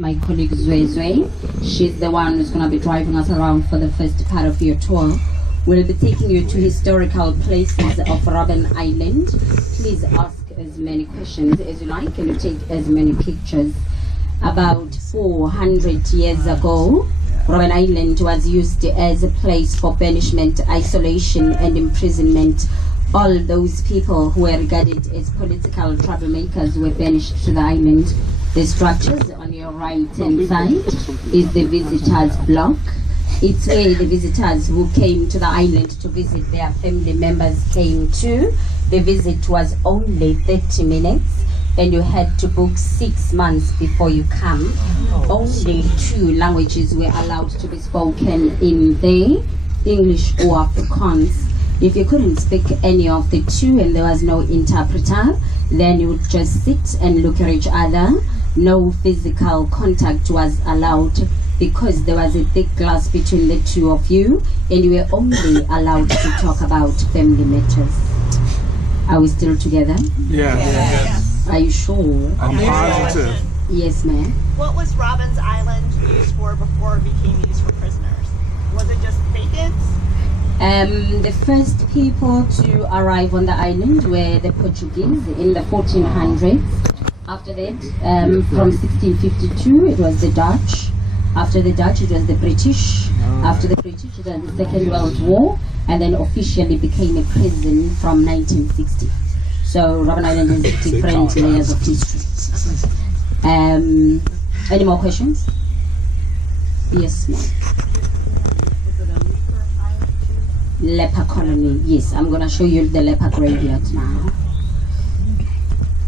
my colleague Zwe. She's the one who's going to be driving us around for the first part of your tour. We'll be taking you to historical places of Robben Island. Please ask as many questions as you like and take as many pictures. About 400 years ago, Robben Island was used as a place for banishment, isolation and imprisonment. All those people who were regarded as political troublemakers were banished to the island. The structures on your right hand side is the visitors block. It's where the visitors who came to the island to visit their family members came to. The visit was only 30 minutes and you had to book 6 months before you come. Only 2 languages were allowed to be spoken in there, English or Afrikaans. If you couldn't speak any of the 2 and there was no interpreter, then you would just sit and look at each other. No physical contact was allowed because there was a thick glass between the 2 of you and you were only allowed to talk about family matters. Are we still together? Yes. Are you sure? I'm positive. Yes, ma'am. What was Robben's Island used for before it became used for prisoners? Was it just vacant? The first people to arrive on the island were the Portuguese in the 1400s. After that, from 1652, it was the Dutch. After the Dutch, it was the British. After the British, it was the Second World War, and then officially became a prison from 1960. So Robben Island has different layers of history. Any more questions? Yes, ma'am. Leper colony. Yes, I'm going to show you the leper graveyard now.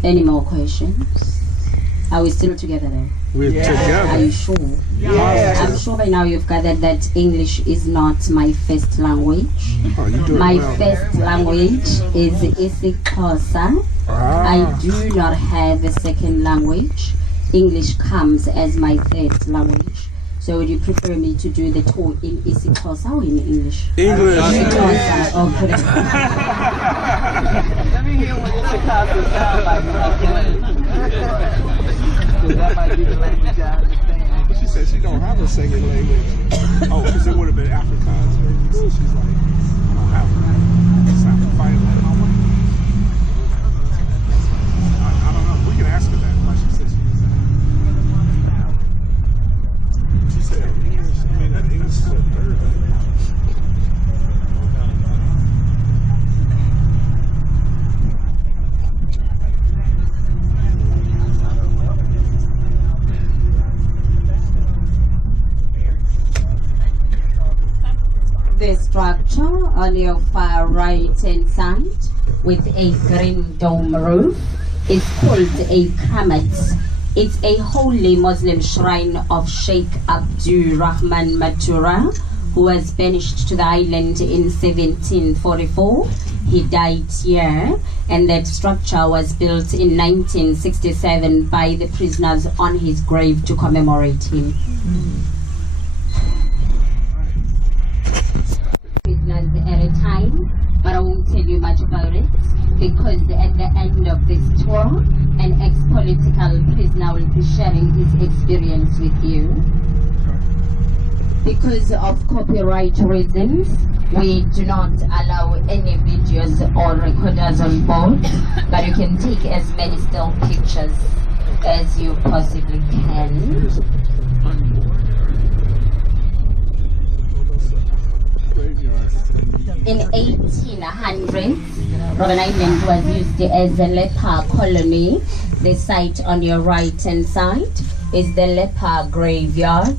Any more questions? Are we still together there? We're together. Are you sure? Yes. I'm sure by now you've gathered that English is not my first language. Oh, you doing My well. first language is isiXhosa. I do not have a second language. English comes as my third language. So would you prefer me to do the tour in isiXhosa or in English? English. isiXhosa. Okay. Let me hear what isiXhosa sounds like. Because that might be the language I understand. She said she don't have a second language. Oh, because it would have been Afrikaans, maybe. So she's like, I don't have it. It's not to fight it. I don't know. We can ask her that. Why she said she was that. She said English. I mean, that English is a third language. The structure on your far right hand side with a green dome roof is called a Kramat. It's a holy Muslim shrine of Sheikh Abdul Rahman Matura, who was banished to the island in 1744. He died here, and that structure was built in 1967 by the prisoners on his grave to commemorate him. At a time, but I won't tell you much about it because at the end of this tour, an ex-political prisoner will be sharing his experience with you. Because of copyright reasons, we do not allow any videos or recorders on board, but you can take as many still pictures as you possibly can. In 1800s, Robben Island was used as a leper colony. The site on your right hand side is the leper graveyard.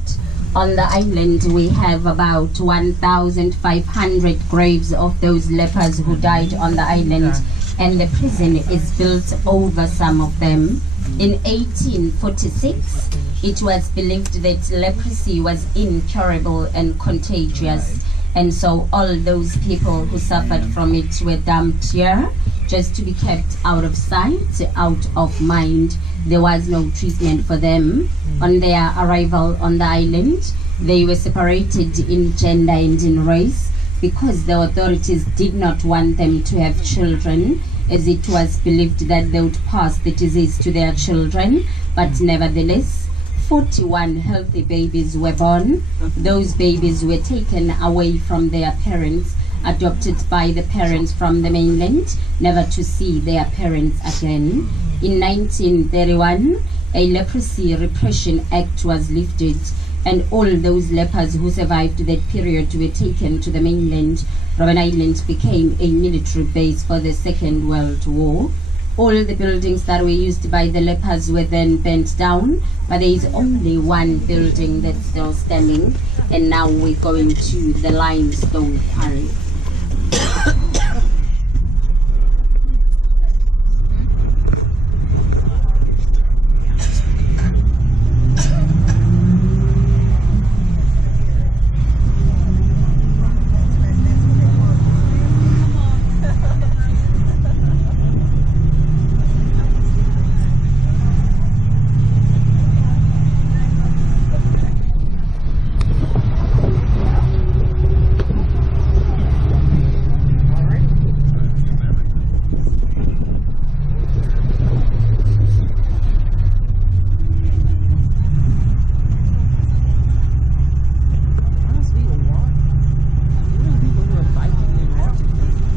On the island we have about 1,500 graves of those lepers who died on the island, and the prison is built over some of them. In 1846, it was believed that leprosy was incurable and contagious. And so all those people who suffered from it were dumped here just to be kept out of sight, out of mind. There was no treatment for them. On their arrival on the island, they were separated in gender and in race because the authorities did not want them to have children, as it was believed that they would pass the disease to their children. But nevertheless, 41 healthy babies were born. Those babies were taken away from their parents, adopted by the parents from the mainland, never to see their parents again. In 1931, a Leprosy Repression Act was lifted, and all those lepers who survived that period were taken to the mainland. Robben Island became a military base for the Second World War. All the buildings that were used by the lepers were then burnt down, but there is only one building that's still standing, and now we're going to the limestone quarry.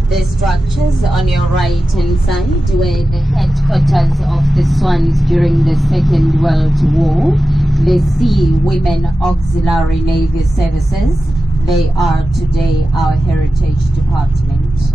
The structures on your right hand side were the headquarters of the Swans during the Second World War, the Sea Women Auxiliary Navy Services. They are today our Heritage Department.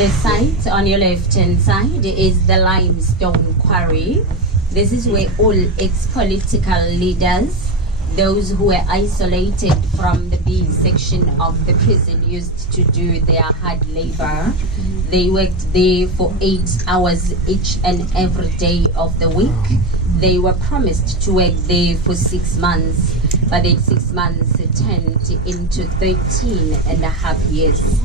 The site on your left hand side is the limestone quarry. This is where all ex-political leaders, those who were isolated from the B section of the prison, used to do their hard labor. They worked there for 8 hours each and every day of the week. They were promised to work there for 6 months, but in 6 months it turned into 13 and a half years.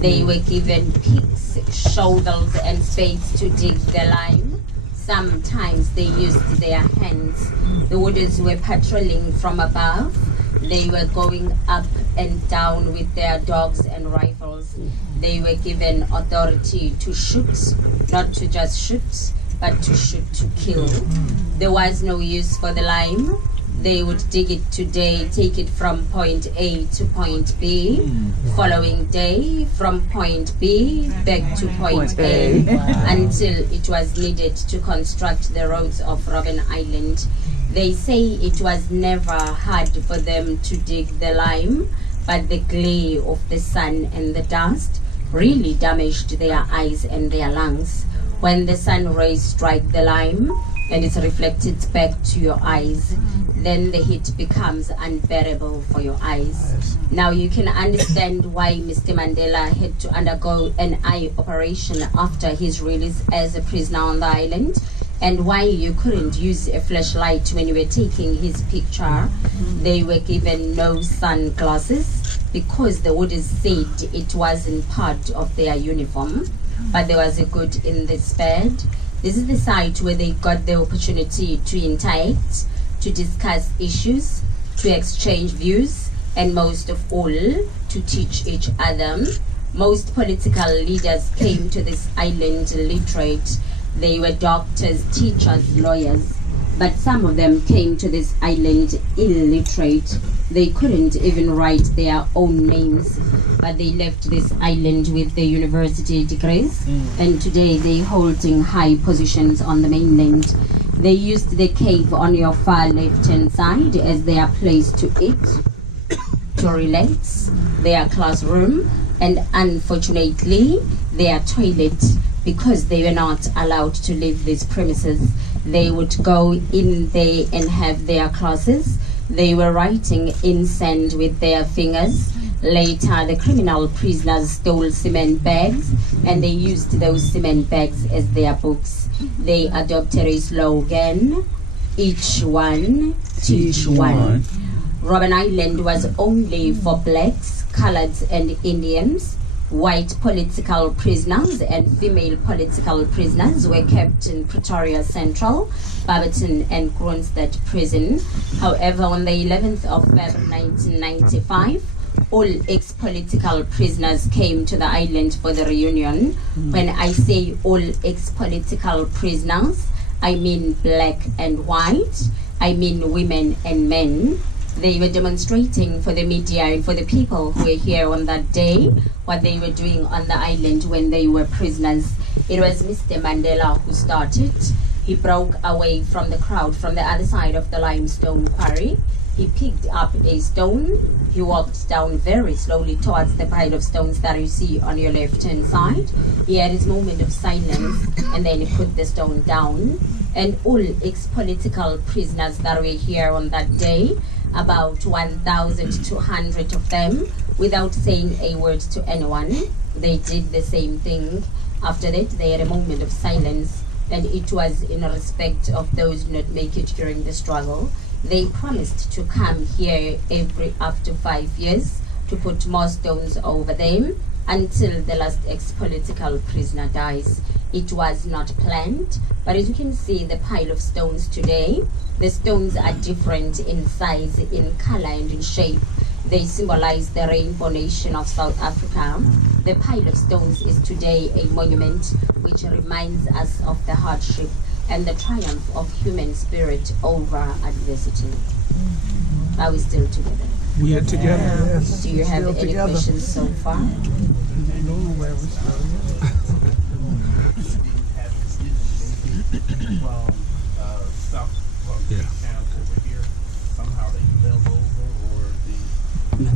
They were given picks, shovels and spades to dig the lime. Sometimes they used their hands. The wardens were patrolling from above. They were going up and down with their dogs and rifles. They were given authority to shoot, not to just shoot, but to shoot to kill. There was no use for the lime. They would dig it today, take it from point A to point B. Following day, from point B back to point A, until it was needed to construct the roads of Robben Island. They say it was never hard for them to dig the lime, but the glare of the sun and the dust really damaged their eyes and their lungs. When the sun rays strike the lime and it's reflected back to your eyes, then the heat becomes unbearable for your eyes. Now you can understand why Mr. Mandela had to undergo an eye operation after his release as a prisoner on the island, and why you couldn't use a flashlight when you were taking his picture. They were given no sunglasses because the wardens said it wasn't part of their uniform, but there was a good in this bed. This is the site where they got the opportunity to interact, to discuss issues, to exchange views, and most of all, to teach each other. Most political leaders came to this island literate. They were doctors, teachers, lawyers, but some of them came to this island illiterate. They couldn't even write their own names, but they left this island with their university degrees, and today they're holding high positions on the mainland. They used the cave on your far left-hand side as their place to eat, to relax, their classroom, and unfortunately, their toilet, because they were not allowed to leave these premises. They would go in there and have their classes. They were writing in sand with their fingers. Later, the criminal prisoners stole cement bags and they used those cement bags as their books. They adopted a slogan, each one, teach one. Robben Island was only for blacks, coloreds and Indians. White political prisoners and female political prisoners were kept in Pretoria Central, Barberton and Kroonstad prison. However, on the 11th of February 1995, all ex-political prisoners came to the island for the reunion. When I say all ex-political prisoners, I mean black and white, I mean women and men. They were demonstrating for the media and for the people who were here on that day what they were doing on the island when they were prisoners. It was Mr. Mandela who started. He broke away from the crowd from the other side of the limestone quarry. He picked up a stone. He walked down very slowly towards the pile of stones that you see on your left-hand side. He had his moment of silence and then he put the stone down. And all ex-political prisoners that were here on that day, about 1,200 of them, without saying a word to anyone, they did the same thing. After that, they had a moment of silence, and it was in respect of those who did not make it during the struggle. They promised to come here after 5 years to put more stones over them until the last ex-political prisoner dies. It was not planned, but as you can see the pile of stones today, the stones are different in size, in color and in shape. They symbolize the rainbow nation of South Africa. The pile of stones is today a monument which reminds us of the hardship and the triumph of human spirit over adversity. Are we still together? We are together. Yes. Do you have Still any together. questions so far? Well, stuff from Yeah. camp over here, somehow they fell over or the...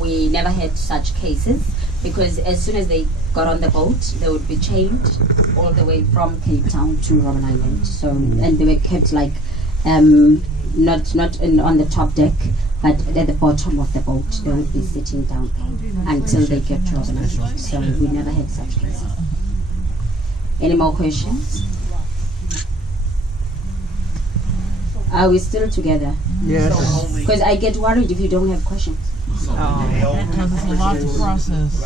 We never had such cases because as soon as they got on the boat, they would be chained all the way from Cape Town to Robben Island. So, and they were kept like not on the top deck, but at the bottom of the boat. They would be sitting down until they get to Robben Island. So we never had such cases. Any more questions? Are we still together? Yes. Because I get worried if you don't have questions. Because it's a lot to process.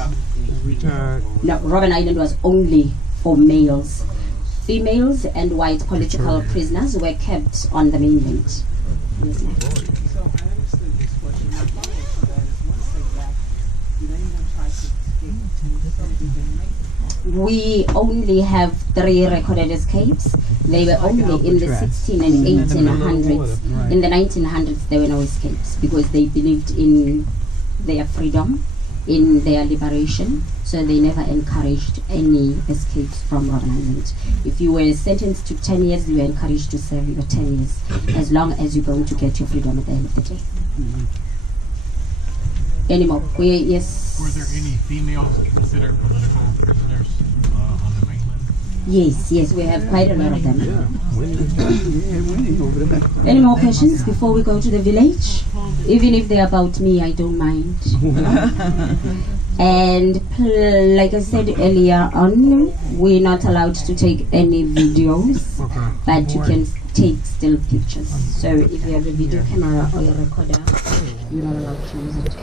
Retired. No, Robben Island was only for males. Females and white political prisoners were kept on the mainland. Yes, ma'am. So I understood this question. My follow-up to that is once they got, did anyone try to escape? And did they make it? We only have 3 recorded escapes. They were only in the 16 and 1800s. In the 1900s, there were no escapes because they believed in their freedom, in their liberation. So they never encouraged any escapes from Robben Island. If you were sentenced to 10 years, you were encouraged to serve your 10 years, as long as you're going to get your freedom at the end of the day. Any more? Yes. Were there any females considered political prisoners on the mainland? Yes, we have quite a lot of them. Winning over there. Any more questions before we go to the village? Even if they're about me, I don't mind. And like I said earlier on, we're not allowed to take any videos, but you can take still pictures. So if you have a video camera or a recorder, you're not allowed to use it.